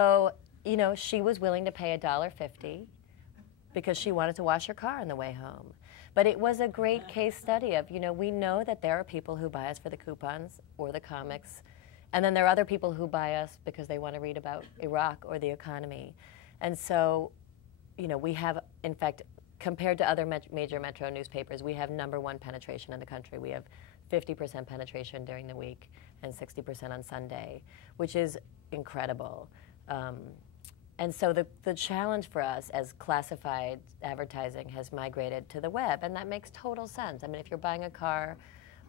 So, you know, she was willing to pay $1.50 because she wanted to wash her car on the way home. But it was a great case study of, you know, we know that there are people who buy us for the coupons or the comics, and then there are other people who buy us because they want to read about Iraq or the economy. And so, you know, we have, in fact, compared to other major metro newspapers, we have #1 penetration in the country. We have 50% penetration during the week and 60% on Sunday, which is incredible. And so the challenge for us as classified advertising has migrated to the web, and that makes total sense. I mean, if you're buying a car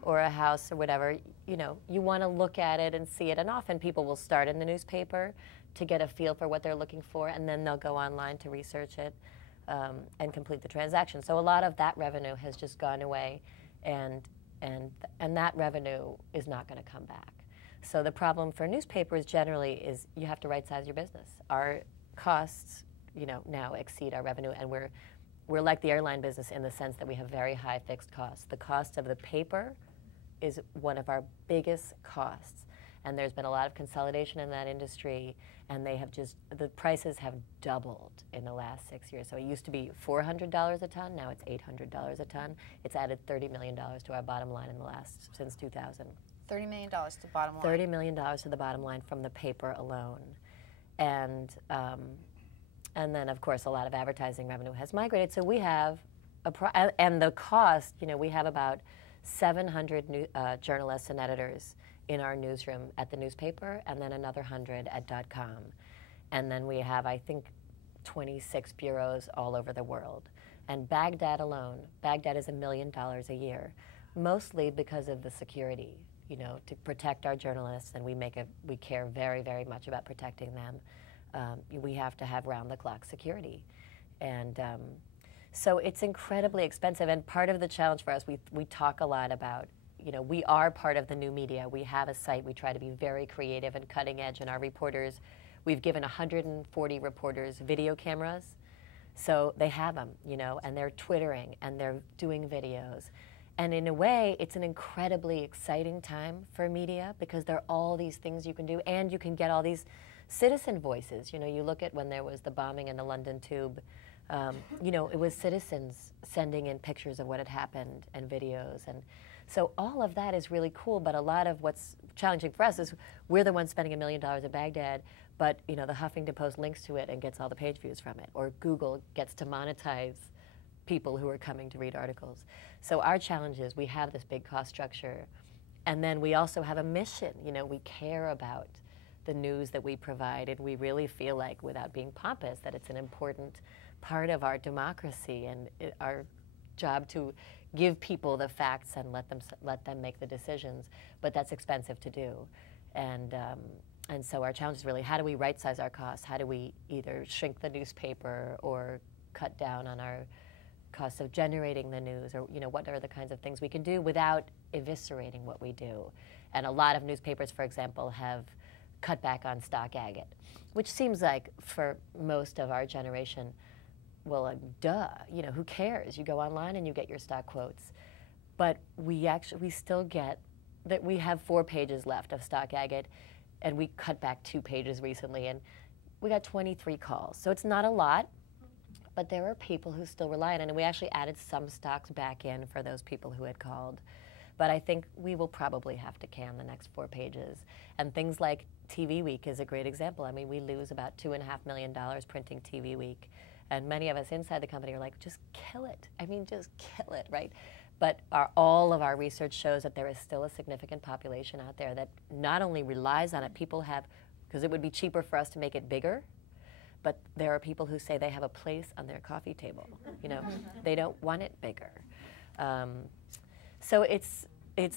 or a house or whatever, you know, you want to look at it and see it, and often people will start in the newspaper to get a feel for what they're looking for, and then they'll go online to research it and complete the transaction. So a lot of that revenue has just gone away, and that revenue is not going to come back. So the problem for newspapers generally is you have to right-size your business. Our costs, you know, now exceed our revenue, and we're like the airline business in the sense that we have very high fixed costs. The cost of the paper is one of our biggest costs, and there's been a lot of consolidation in that industry, and they have just, the prices have doubled in the last 6 years. So it used to be $400 a ton, now it's $800 a ton. It's added $30 million to our bottom line in the last, since 2000. $30 million to the bottom line. $30 million to the bottom line from the paper alone. And then, of course, a lot of advertising revenue has migrated. So we have, and the cost, you know, we have about 700 journalists and editors in our newsroom at the newspaper, and then another 100 at .com. And then we have, I think, 26 bureaus all over the world. And Baghdad alone, Baghdad is $1 million a year, mostly because of the security, you know, to protect our journalists, and we care very, very much about protecting them. We have to have round-the-clock security. And so it's incredibly expensive, and part of the challenge for us, we talk a lot about, you know, we are part of the new media. We have a site. We try to be very creative and cutting edge, and our reporters, we've given 140 reporters video cameras, so they have them, you know, and they're twittering, and they're doing videos. And in a way, it's an incredibly exciting time for media because there are all these things you can do, and you can get all these citizen voices. You know, you look at when there was the bombing in the London Tube, you know, it was citizens sending in pictures of what had happened and videos. And so all of that is really cool, but a lot of what's challenging for us is we're the ones spending $1 million at Baghdad, but, you know, the Huffington Post links to it and gets all the page views from it, or Google gets to monetize people who are coming to read articles. So our challenge is we have this big cost structure, and then we also have a mission. You know, we care about the news that we provide, and we really feel like, without being pompous, that it's an important part of our democracy and our job to give people the facts and let them make the decisions. But that's expensive to do, and so our challenge is really, how do we right-size our costs? How do we either shrink the newspaper or cut down on our costs of generating the news, or, you know, what are the kinds of things we can do without eviscerating what we do? And a lot of newspapers, for example, have cut back on stock agate, which seems like, for most of our generation, well, duh, you know, who cares? You go online and you get your stock quotes. But we still get that. We have 4 pages left of stock agate, and we cut back 2 pages recently, and we got 23 calls. So it's not a lot, but there are people who still rely on it, and we actually added some stocks back in for those people who had called. But I think we will probably have to can the next 4 pages. And things like TV Week is a great example. I mean, we lose about $2.5 million printing TV Week. And many of us inside the company are like, just kill it. I mean, just kill it, right? But all of our research shows that there is still a significant population out there that not only relies on it, people have, because it would be cheaper for us to make it bigger, but there are people who say they have a place on their coffee table. You know, they don't want it bigger. So it's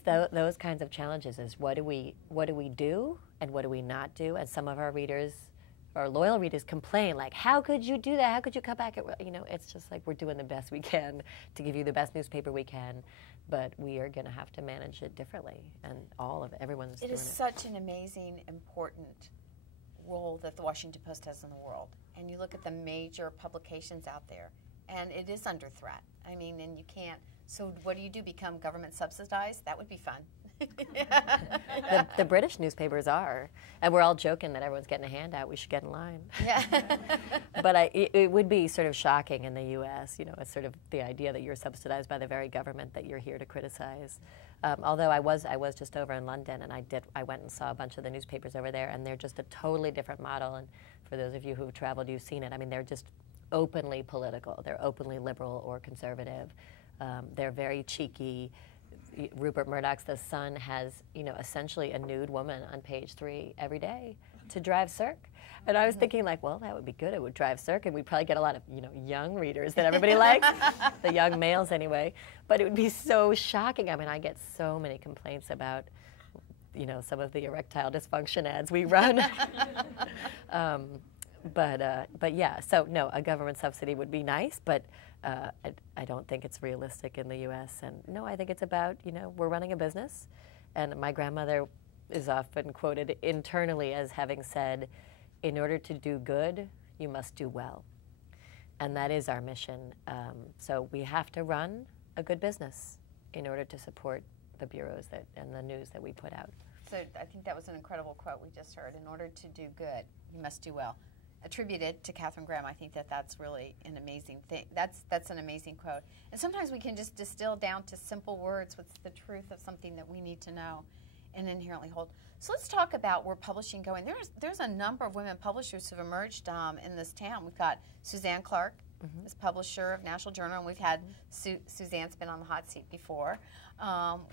those kinds of challenges. Is what do we do and what do we not do? And some of our readers, our loyal readers, complain like, how could you do that? How could you cut back? You know, it's just like, we're doing the best we can to give you the best newspaper we can, but we are going to have to manage it differently, and everyone's doing it. It is such an amazing, important role that the Washington Post has in the world. And you look at the major publications out there, and it is under threat. I mean, and you can't, so what do? Become government subsidized? That would be fun. The British newspapers are, and we're all joking that everyone's getting a handout. We should get in line. Yeah. But it would be sort of shocking in the U.S. You know, it's sort of the idea that you're subsidized by the very government that you're here to criticize. Although I was just over in London, and I went and saw a bunch of the newspapers over there, and they're just a totally different model. And for those of you who've traveled, you've seen it. I mean, they're just openly political. They're openly liberal or conservative. They're very cheeky. Rupert Murdoch's The Sun has, you know, essentially a nude woman on page 3 every day to drive Cirque. And I was thinking, like, well, that would be good. It would drive Cirque, and we'd probably get a lot of, you know, young readers that everybody likes, the young males anyway. But it would be so shocking. I mean, I get so many complaints about, you know, some of the erectile dysfunction ads we run. But yeah, so no, a government subsidy would be nice, but I don't think it's realistic in the U.S. And no, I think it's about, you know, we're running a business, and my grandmother is often quoted internally as having said, in order to do good, you must do well. And that is our mission. So we have to run a good business in order to support the bureaus and the news that we put out. So I think that was an incredible quote we just heard. In order to do good, you must do well. Attributed to Catherine Graham. I think that's really an amazing thing. That's an amazing quote. And sometimes we can just distill down to simple words what's the truth of something that we need to know and inherently hold. So let's talk about where publishing going. There's a number of women publishers who've emerged in this town. We've got Suzanne Clark, as publisher of National Journal, and we've had Suzanne's been on the hot seat before.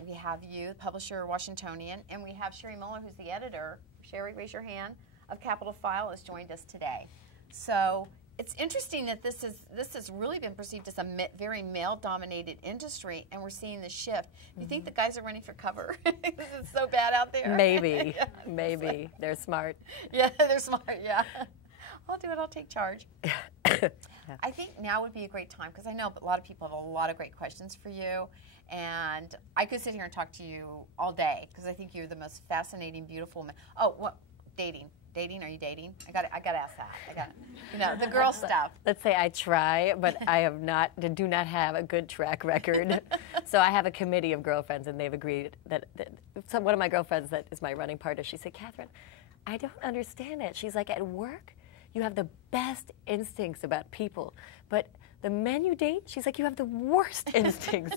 We have you, the publisher, Washingtonian, and we have Sherry Muller, who's the editor. Sherry, raise your hand, of Capital File, has joined us today. So it's interesting that this has really been perceived as a very male-dominated industry, and we're seeing the shift. You think the guys are running for cover? This is so bad out there. Maybe, Yeah. maybe. They're smart. Yeah, they're smart, yeah. I'll do it, I'll take charge. Yeah. I think now would be a great time, because I know a lot of people have a lot of great questions for you, and I could sit here and talk to you all day, because I think you're the most fascinating, beautiful man. Oh, what, dating. Dating? Are you dating? I got to ask that. You know, the girl stuff. Let's say I try, but I do not have a good track record. So I have a committee of girlfriends, and they've agreed that one of my girlfriends that is my running partner, she said, Catherine, I don't understand it. She's like, at work, you have the best instincts about people, but the men you date, she's like, you have the worst instincts.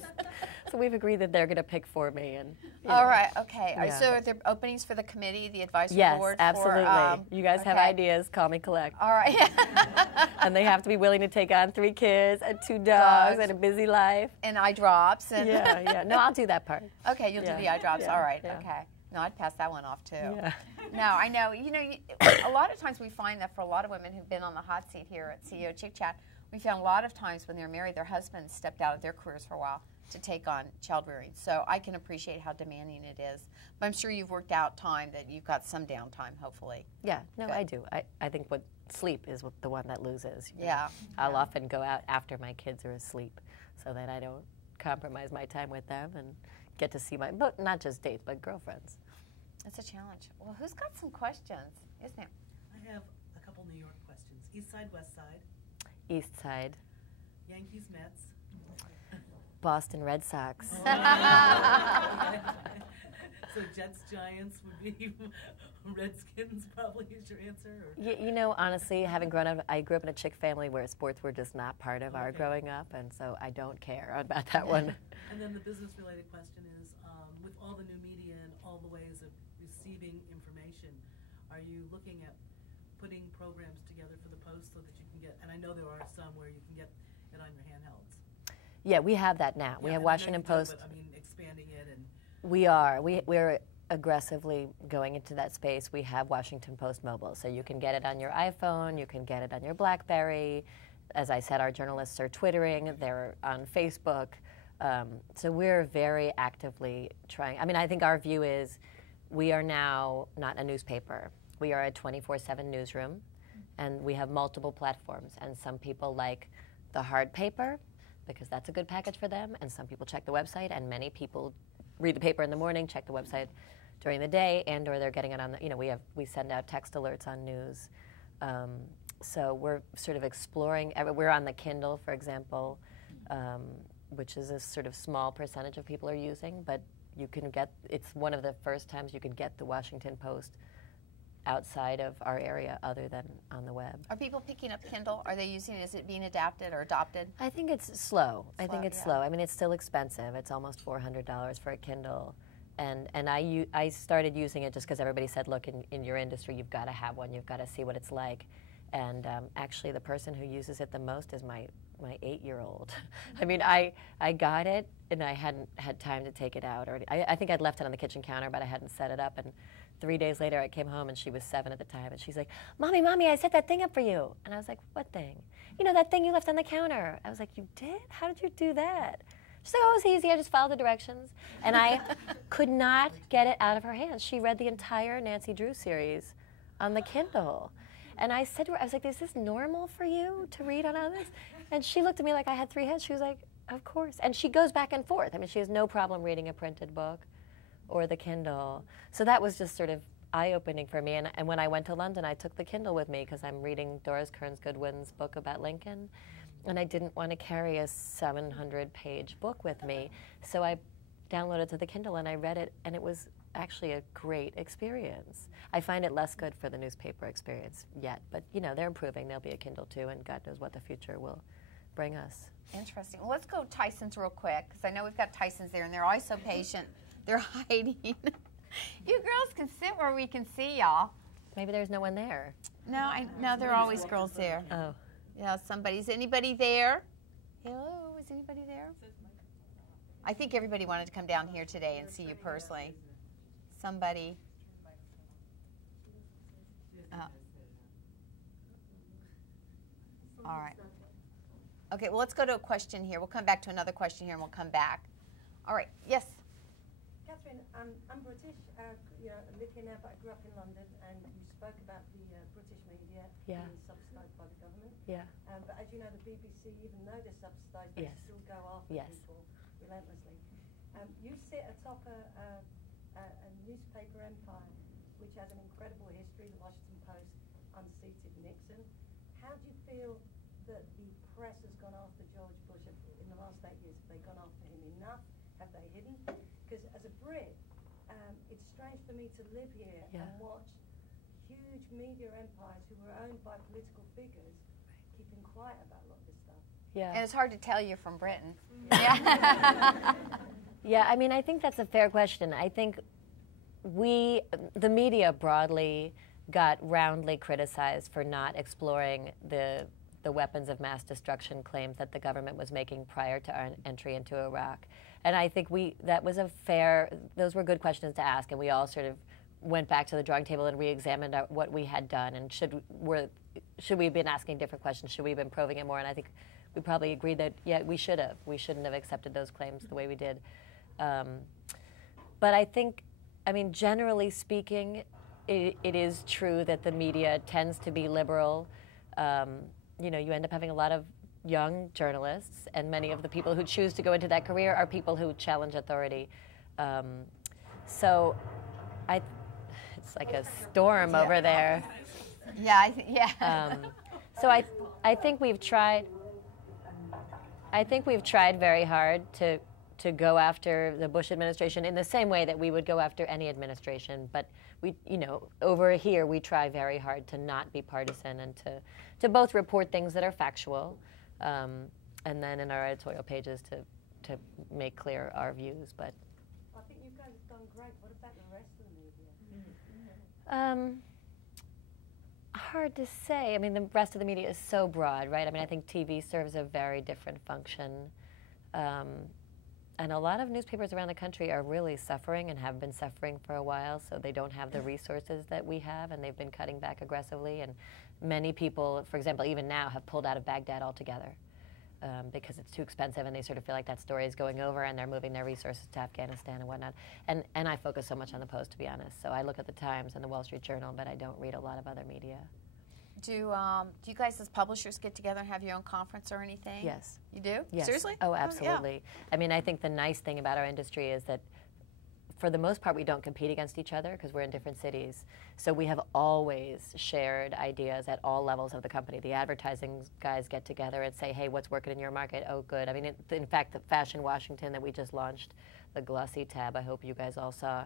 So we've agreed that they're going to pick for me. And all right, okay. Yeah. So are there openings for the committee, the advisory board? Yes, absolutely. You guys have ideas, call me collect. All right. And they have to be willing to take on 3 kids and 2 dogs and a busy life. And eye drops. And yeah. No, I'll do that part. Okay, you'll do the eye drops. Yeah, all right, yeah. okay. No, I'd pass that one off, too. Yeah. No, I know. You know, a lot of times we find that for a lot of women who've been on the hot seat here at CEO Chick Chat, we found a lot of times when they're married, their husbands stepped out of their careers for a while to take on child rearing. So I can appreciate how demanding it is. But I'm sure you've worked out time that you've got some downtime, hopefully. Yeah, no, Good. I do. I think sleep is the one that loses. You know? Yeah. I'll often go out after my kids are asleep so that I don't compromise my time with them and get to see but not just dates, but girlfriends. That's a challenge. Well, who's got some questions? Yes, ma'am. I have a couple New York questions. East side, west side? East side. Yankees, Mets? Boston Red Sox. So Jets, Giants would be Redskins probably is your answer? Or? You know, honestly, having grown up, I grew up in a Chick family where sports were just not part of our growing up, and so I don't care about that one. And then the business-related question is, with all the new media and all the ways of receiving information, are you looking at putting programs together for the Post so that you can get, and I know there are some where you can get it on your handhelds. Yeah, we have that now. We have Washington Post. But I mean, expanding it and. We are. We're aggressively going into that space. We have Washington Post Mobile, so you can get it on your iPhone, you can get it on your BlackBerry. As I said, our journalists are twittering, they're on Facebook. So we're very actively trying. I mean, I think our view is we are now not a newspaper. We are a 24/7 newsroom, and we have multiple platforms. And some people like the hard paper because that's a good package for them, and some people check the website, and many people read the paper in the morning, check the website during the day, or they're getting it on the, we send out text alerts on news. So we're sort of exploring, we're on the Kindle, for example, which is a sort of small percentage of people are using, but you can get, it's one of the first times you can get the Washington Post outside of our area other than on the web. Are people picking up Kindle? Are they using it? Is it being adapted or adopted? I think it's slow. I think it's yeah. slow. I mean, it's still expensive. It's almost $400 for a Kindle. And I started using it just because everybody said, look, in your industry, you've got to have one. You've got to see what it's like. And actually, the person who uses it the most is my 8-year-old. I mean, I got it, and I hadn't had time to take it out. Or I think I'd left it on the kitchen counter, but I hadn't set it up. And 3 days later, I came home, and she was 7 at the time. And she's like, Mommy, I set that thing up for you. And I was like, what thing? You know, that thing you left on the counter. I was like, you did? How did you do that? She's like, oh, it was easy. I just followed the directions. And I could not get it out of her hands. She read the entire Nancy Drew series on the Kindle. And I said to her, I was like, is this normal for you to read on this? And she looked at me like I had 3 heads. She was like, of course. And she goes back and forth. I mean, she has no problem reading a printed book or the Kindle. So that was just sort of eye-opening for me. And when I went to London, I took the Kindle with me because I'm reading Doris Kearns Goodwin's book about Lincoln. And I didn't want to carry a 700-page book with me. So I downloaded it to the Kindle and I read it, and it was actually a great experience. I find it less good for the newspaper experience yet, but you know, they're improving. There'll be a Kindle too, and God knows what the future will bring us. Interesting. Well, let's go Tyson's real quick, because I know we've got Tyson's there, and they're always so patient. They're hiding. You girls can sit where we can see y'all. Maybe there's no one there. No, there are always girls there. Oh. Yeah, is anybody there? Hello, is anybody there? I think everybody wanted to come down here today and see you personally. Somebody. All right. Okay, well, let's go to a question here. We'll come back to another question here, and we'll come back. All right, yes? Catherine, I'm British. You know, I live here now, but I grew up in London, and you spoke about the British media being subsidised by the government. Yeah. But as you know, the BBC, even though they're subsidised, they still go after people relentlessly. You sit atop a newspaper empire which has an incredible history. The Washington Post unseated Nixon. How do you feel that the press has gone after George Bush in the last 8 years? Have they gone after him enough? Have they hidden? Because as a Brit, it's strange for me to live here and watch huge media empires who were owned by political figures keeping quiet about a lot of this stuff. Yeah. And it's hard to tell you're from Britain. Yeah. Yeah, I mean, I think that's a fair question. I think the media broadly got roundly criticized for not exploring the weapons of mass destruction claims that the government was making prior to our entry into Iraq. And I think those were good questions to ask, and we all sort of went back to the drawing table and re-examined what we had done, and should we have been asking different questions? Should we have been probing it more? And I think we probably agreed that, yeah, we should have. We shouldn't have accepted those claims the way we did. But I think, I mean, generally speaking, it is true that the media tends to be liberal. You know, you end up having a lot of young journalists, and many of the people who choose to go into that career are people who challenge authority. So it's like a storm over there. Yeah, So I think we've tried. I think we've tried very hard to go after the Bush administration in the same way that we would go after any administration. But we, you know, over here we try very hard to not be partisan and to both report things that are factual, and then in our editorial pages to make clear our views. But I think you guys have done great. What about the rest of the media? Hard to say. I mean, the rest of the media is so broad, right? I mean, I think TV serves a very different function. And a lot of newspapers around the country are really suffering and have been suffering for a while, so they don't have the resources that we have, and they've been cutting back aggressively. And many people, for example, even now, have pulled out of Baghdad altogether because it's too expensive, and they sort of feel like that story is going over, and they're moving their resources to Afghanistan and whatnot. And I focus so much on the Post, to be honest. So I look at the Times and the Wall Street Journal, but I don't read a lot of other media. Do you guys as publishers get together and have your own conference or anything? Yes. You do? Yes. Seriously? Oh, absolutely. I mean, I think the nice thing about our industry is that for the most part, we don't compete against each other because we're in different cities. So we have always shared ideas at all levels of the company. The advertising guys get together and say, hey, what's working in your market? Oh, good. I mean, in fact, the Fashion Washington that we just launched the glossy tab, I hope you guys all saw,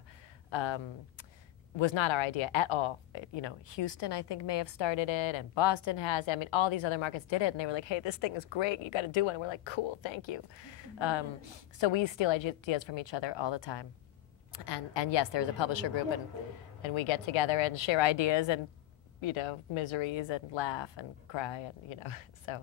was not our idea at all. You know, Houston, I think, may have started it, and Boston has. I mean, all these other markets did it, and they were like, hey, this thing is great. You got to do one. And we're like, cool, thank you. So we steal ideas from each other all the time. And yes, there's a publisher group, and we get together and share ideas and, you know, miseries and laugh and cry, and, you know, so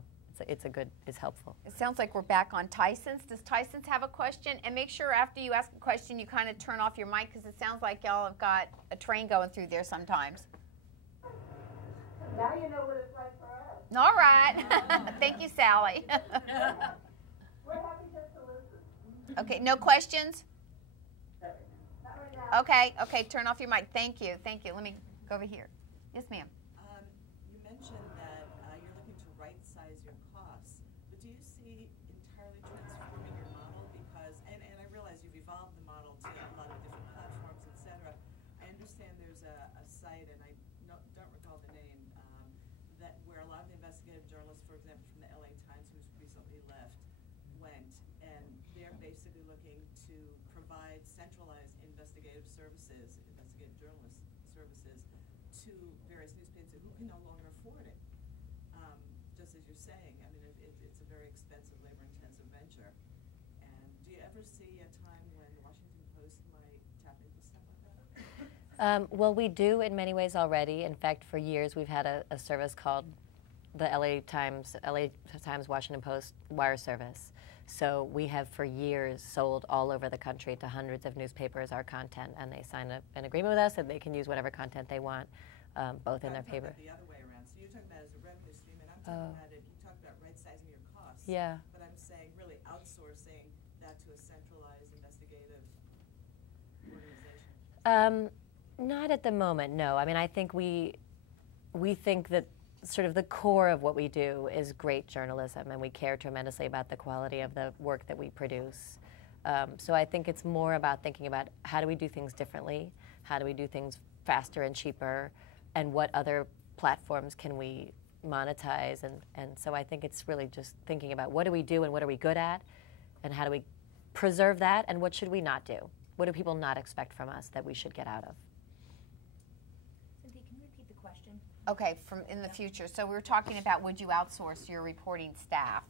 it's helpful. It sounds like we're back on Tyson's. Does Tyson's have a question? And make sure after you ask a question, you kind of turn off your mic, because it sounds like y'all have got a train going through there sometimes. Now you know what it's like for us. All right. Thank you, Sally. We're happy just to listen. Okay, no questions? Not right now. Okay, turn off your mic. Thank you. Let me go over here. Yes, ma'am. You mentioned that you're looking to right-size your costs, but do you see entirely transforming your model? Because, and I realize you've evolved the model to a lot of different platforms, et cetera. I understand there's a site, and I don't recall the name, that where a lot of the investigative journalists, for example, from the LA Times, who's recently left, went, and they're basically looking to provide centralized investigative services, investigative journalist services, to various newspapers who can no longer afford it. Just as you're saying, I mean, it's a very expensive, labor-intensive venture. And do you ever see a time when the Washington Post might tap into stuff like that? Well, we do in many ways already. In fact, for years we've had a service called the LA Times Washington Post Wire Service. So we have for years sold all over the country to hundreds of newspapers our content, and they sign an agreement with us and they can use whatever content they want, both in their paper. The other way around. So you're talking about it as a revenue stream, and I'm talking about it. You talked about right-sizing your costs. Yeah. But I'm saying really outsourcing that to a centralized investigative organization. Not at the moment, no. I mean, I think we think that sort of the core of what we do is great journalism, and we care tremendously about the quality of the work that we produce. So I think it's more about thinking about how do we do things differently, how do we do things faster and cheaper, and what other platforms can we monetize. And so I think it's really just thinking about what do we do and what are we good at, and how do we preserve that, and what should we not do? What do people not expect from us that we should get out of? Cynthia, can you repeat the question? Okay, from in the future. So we were talking about, would you outsource your reporting staff?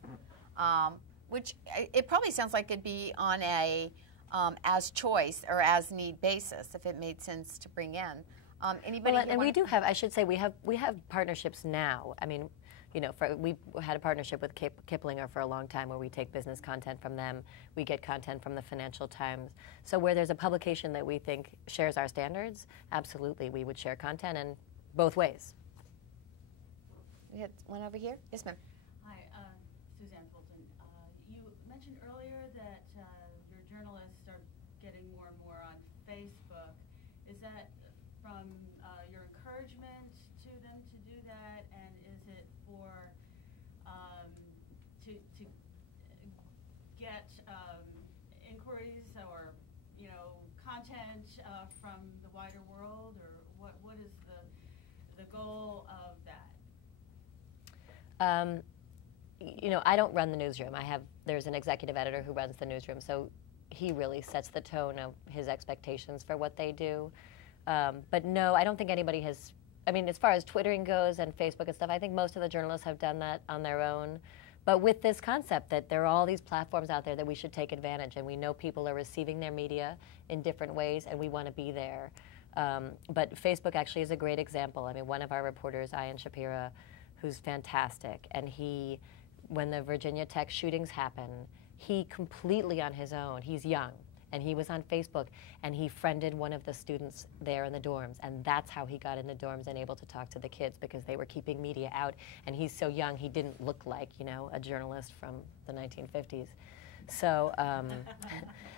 Which it probably sounds like it'd be on a as choice or as need basis if it made sense to bring in. Anybody? Well, and we do have, I should say, we have partnerships now. I mean, you know, we had a partnership with Kiplinger for a long time where we take business content from them. We get content from the Financial Times. So where there's a publication that we think shares our standards, absolutely, we would share content, and both ways. We had one over here. Yes, ma'am. Hi, Suzanne Fulton. You mentioned earlier that your journalists are getting more and more on Facebook. Is that from your encouragement to them to do that, and is it for to get inquiries or content from the wider world, or what is the goal of that? I don't run the newsroom. There's an executive editor who runs the newsroom, so he really sets the tone of his expectations for what they do. But no, I don't think anybody has, I mean, as far as Twittering goes and Facebook and stuff, I think most of the journalists have done that on their own. But with this concept that there are all these platforms out there that we should take advantage, and we know people are receiving their media in different ways, and we want to be there. But Facebook actually is a great example. I mean, one of our reporters, Ian Shapira, who's fantastic, and when the Virginia Tech shootings happened, he completely on his own, he's young, and he was on Facebook, and he friended one of the students there in the dorms, and that's how he got in the dorms and able to talk to the kids, because they were keeping media out, and he's so young, he didn't look like, a journalist from the 1950s. So,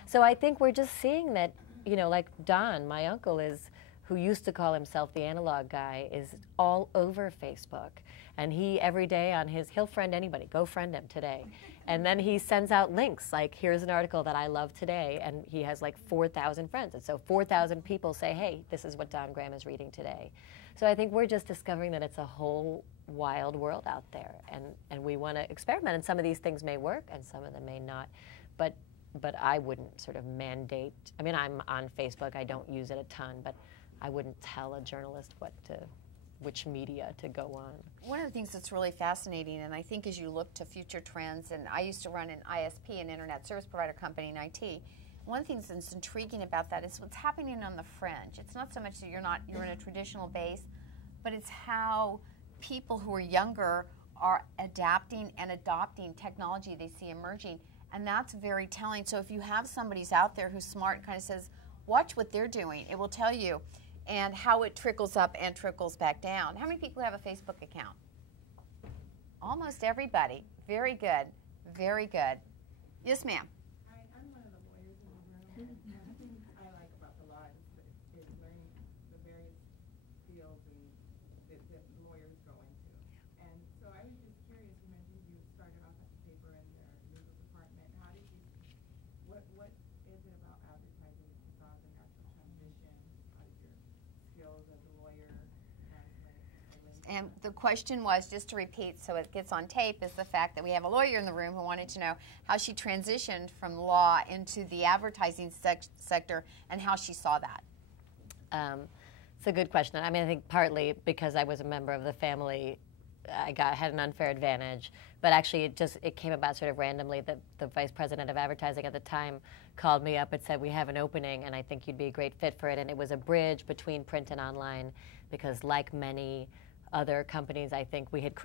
so I think we're just seeing that, like Don, my uncle, who used to call himself the analog guy, is all over Facebook. And he, every day he'll friend anybody. Go friend him today. And then he sends out links, like, here's an article that I love today, and he has like 4,000 friends. And so 4,000 people say, hey, this is what Don Graham is reading today. So I think we're just discovering that it's a whole wild world out there. And we want to experiment, and some of these things may work, and some of them may not. But but I wouldn't sort of mandate. I mean, I'm on Facebook. I don't use it a ton, but I wouldn't tell a journalist which media to go on. One of the things that's really fascinating, and I think as you look to future trends, and I used to run an ISP, an Internet Service Provider company in IT, one of the things that's intriguing about that is what's happening on the fringe. It's not so much that you're in a traditional base, but it's how people who are younger are adapting and adopting technology they see emerging, and that's very telling. So if you have somebody's out there who's smart and kind of says, watch what they're doing, it will tell you, and how it trickles up and trickles back down. How many people have a Facebook account? Almost everybody. Very good. Very good. Yes, ma'am. I'm one of the lawyers in the room, and the thing I like about the law is learning the various fields and that lawyers go into. And so I was just curious, you mentioned you started off at the paper in the legal department. How did you, what is it about advertising that you saw as a natural transition? How did your skills as a lawyer translate? And the question was, just to repeat so it gets on tape, is the fact that we have a lawyer in the room who wanted to know how she transitioned from law into the advertising sector and how she saw that. It's a good question. I mean, I think partly because I was a member of the family, I had an unfair advantage, but actually it came about sort of randomly. The vice president of advertising at the time called me up and said, we have an opening and I think you'd be a great fit for it. And it was a bridge between print and online because, like many other companies, I think we had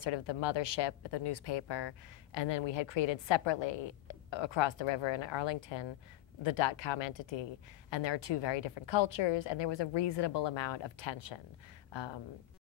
sort of the mothership, the newspaper, and then we had created separately across the river in Arlington the .com entity, and there are two very different cultures, and there was a reasonable amount of tension.